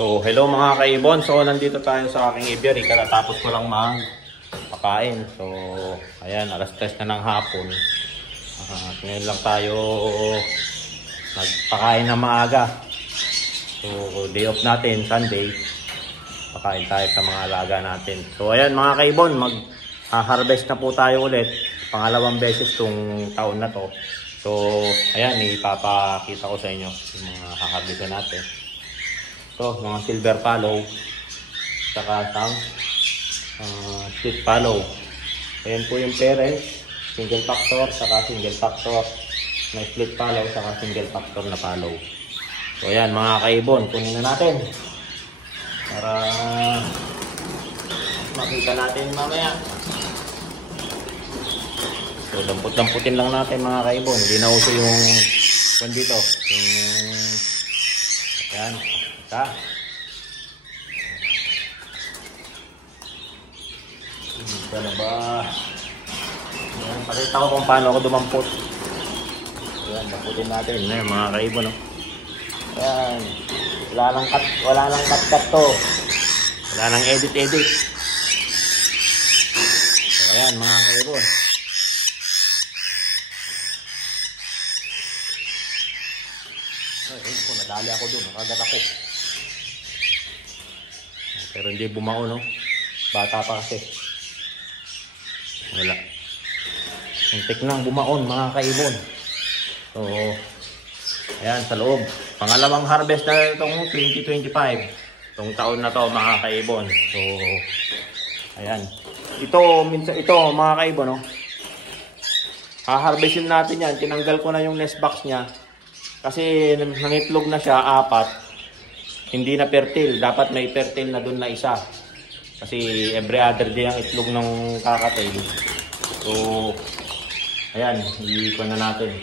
So, hello mga kaibon. So, nandito tayo sa aking aviary. Katatapos ko lang magpakain. So, ayan, alas 3 na ng hapon. Ngayon lang tayo nagpakain na maaga. So, day off natin, Sunday. Pakain tayo sa mga alaga natin. So, ayan mga kaibon, mag-harvest na po tayo ulit. Pangalawang beses tong taon na to. So, ayan, ipapakita ko sa inyo yung mga harvest natin. Ito, mga silver fallow, saka isang split fallow. Ayan po yung parents, single factor, saka single factor na split fallow, saka single factor na fallow. So ayan mga kaibon, kunin na natin para makita natin mamaya. So dampot-damputin lang natin mga kaibon, hindi na uso yung dito, yung ayan. Ito na ba? Ayan, pakita ko kung paano ako dumampot. Ayan, damputin natin. Ayan, mga kaibon, no? Ayan, wala nang cut to. Wala nang edit. So ayan mga kaibon. Ay, nadali ako dun, nakagat ako. Pero hindi bumao, no? Bata pa kasi. Wala. Muntik nang bumaon mga kaibon. So, ayan sa loob. Pangalawang harvest na itong 2025. Itong taon na to mga kaibon. So, ayan. Ito mga kaibon, no? Haharvestin natin yan. Tinanggal ko na yung nest box niya. Kasi nangitlog na siya, 4. Hindi na fertile. Dapat may fertile na dun na isa. Kasi every other day ang itlog ng kakatail. So, ayan, iikon na natin.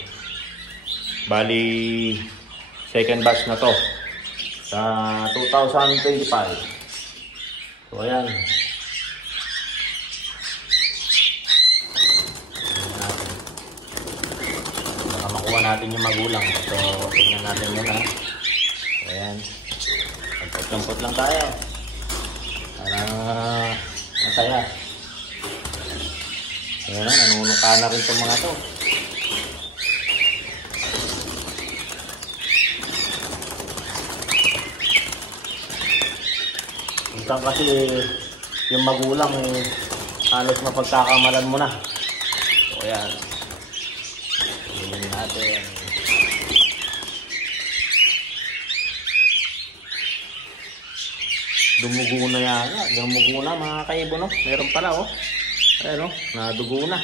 Bali, second batch na to. Sa 2025. So, ayan. Baka makuha natin yung magulang. So, tingnan natin muna. So, ayan. Pagpot lang tayo. Para masaya. Ayan, nanunuka na rin itong mga to. Minsan kasi yung magulang halos mapagkakamalan mo na. So ayan. Tingnan natin. Dumugo na yan. Dumugo na mga kaibon, no? Meron pala, oh. Ayan, no? Nadugo na.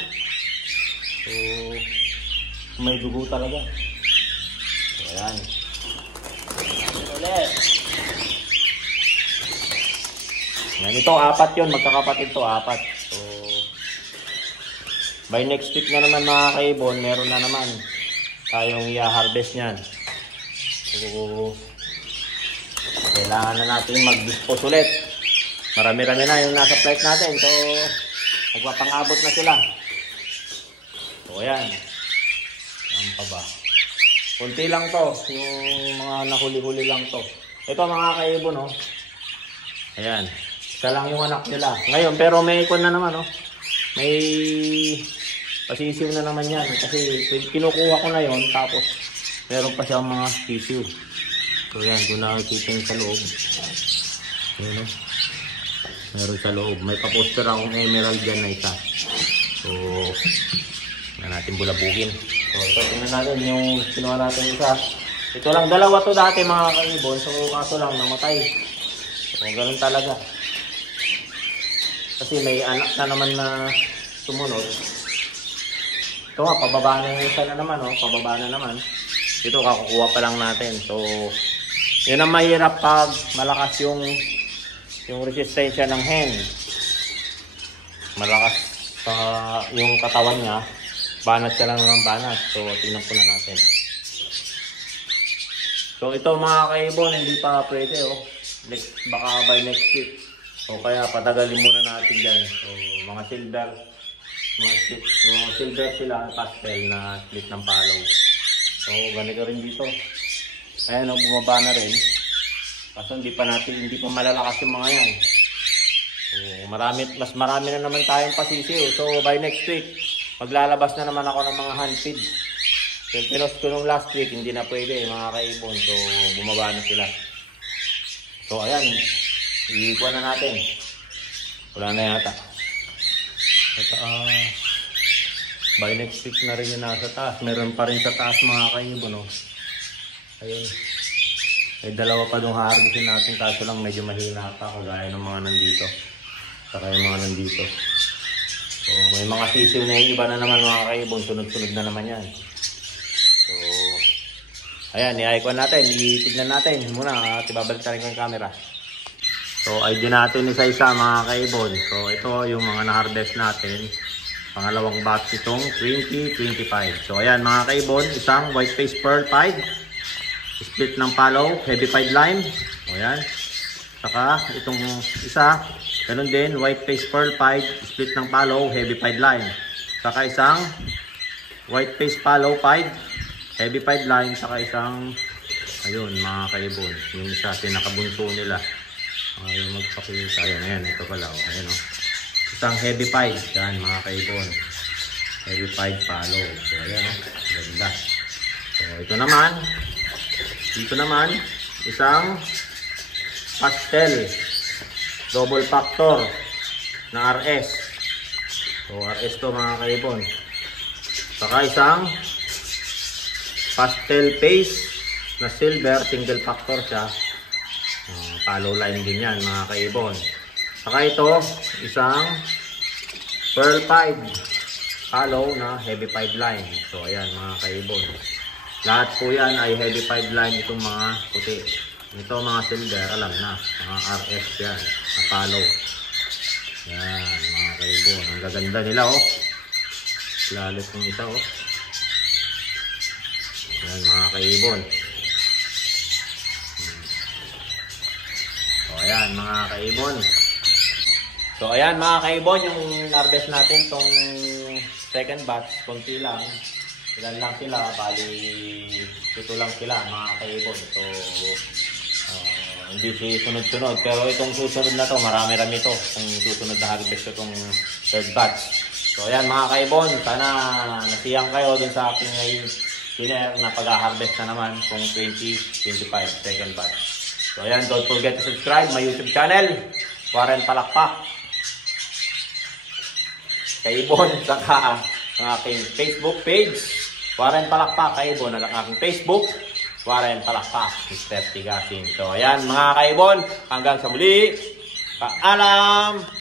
So, may dugo talaga. So, ayan. Ulit. Ayan, ito, 4 yun. Magkakapatid to, 4. So, by next week na naman mga kaibon, meron na naman tayong i-harvest nyan. So, kailangan na natin mag-dispose ulit. Marami-rami na yung nasa plate natin. So, magpapang-abot na sila. So, ayan. Ayan pa ba? Kunti lang to. Yung mga nahuli-huli lang to. Ito mga kaibon, no? Ayan. Isa lang yung anak nila. Ngayon, pero may ikon na naman, no? May pasisiw na naman yan. Kasi kinukuha ko na yon. Tapos, meron pa siyang mga sisiw. So yan, doon nakikita yung sa loob. Ayan, no? Meron sa loob. May pa-poster akong emerald dyan na isa. So, na natin bulabugin. So, ito, tingnan natin yung kinuha natin isa. Ito lang, dalawa to dati mga kaibon. So, kaso lang, namatay. So, ganun talaga. Kasi may anak na naman na sumunod. Ito nga, pababa na yung isa na naman, oh. Pababa na naman. Ito, kakukuha pa lang natin. So, yun ang mahirap pag malakas yung resistensya ng hen. Malakas yung katawan niya. Banat ka lang ng banat. So, tingnan po na natin. So, ito mga kaibon, hindi pa pwede, oh. Baka by next week. So, kaya patagalin muna natin dyan. So, mga silver sila, pastel na split ng fallow. So, ganito rin dito. Ayan, bumaba na rin. Kaso hindi pa malalakas yung mga yan. So, mas marami na naman tayong pasisiw. So by next week, maglalabas na naman ako ng mga hand feed. Yung pinost ko nung last week, hindi na pwede mga kaibon. So bumaba na sila. So ayan, iikuha na natin. Wala na yata. By next week na rin yung nasa taas. Meron pa rin sa taas mga kaibon. Oh. Ayun. May dalawa pa dong harvestin natin. Kaso lang medyo mahina pa. Kagaya ng mga nandito. Saka yung mga nandito. So may mga sisiw na yung iba na naman mga kaibon. Sunod-sunod na naman yan. So ayan, i-icon natin. Itignan natin muna. At ibabalik tayo yung camera. So ID natin isa-isa mga kaibon. So ito yung mga na-harvest natin. Pangalawang batch itong 2025. So ayan mga kaibon, isang white face pearl pied, split ng palo, heavy pied lime. O ayan. Saka itong isa, ganun din, white face pearl pied, split ng palo, heavy pied lime. Saka isang white face palo pied, heavy pied lime. Saka isang, ayun mga kaibon, yung isa, pinakabunso nila. Ayaw magpakita. Ayan, ito pala. Ayan o. Isang heavy pied. Yan mga kaibon. Heavy pied palo. So ayan o. Ganda. So ito naman. Dito naman. Isang pastel. Double factor na RS. So RS to mga kaibon. Saka isang pastel face na silver. Single factor siya. Palo line din yan mga kaibon. Saka ito, isang pearl pied palo na heavy pied line. So ayan mga kaibon. Lahat po yan ay heavy pied line itong mga puti. Ito mga silver, alam na. Mga RS yan, na palo. Yan mga kaibon. Ang gaganda nila oh. Lalit ng isa oh. Yan mga kaibon. Ayan mga kaibon. So ayan mga kaibon, yung harvest natin tong second batch, konti lang. Ilan lang sila, bali ito lang sila mga kaibon. So hindi sunod-sunod, pero itong susunod na to, marami-rami to. Itong susunod na harvest itong third batch. So ayan mga kaibon, sana nasiyang kayo dun sa aking winner na pag-harvest na naman kung 2025 second batch. So ayan, don't forget to subscribe my YouTube channel, Warren Palakpak. Kaibon, saka ang aking Facebook page, Warren Palakpak. Kaibon, ang aking Facebook, Warren Palakpak, Mr. Tigasin. So ayan mga kaibon, hanggang sa muli, paalam!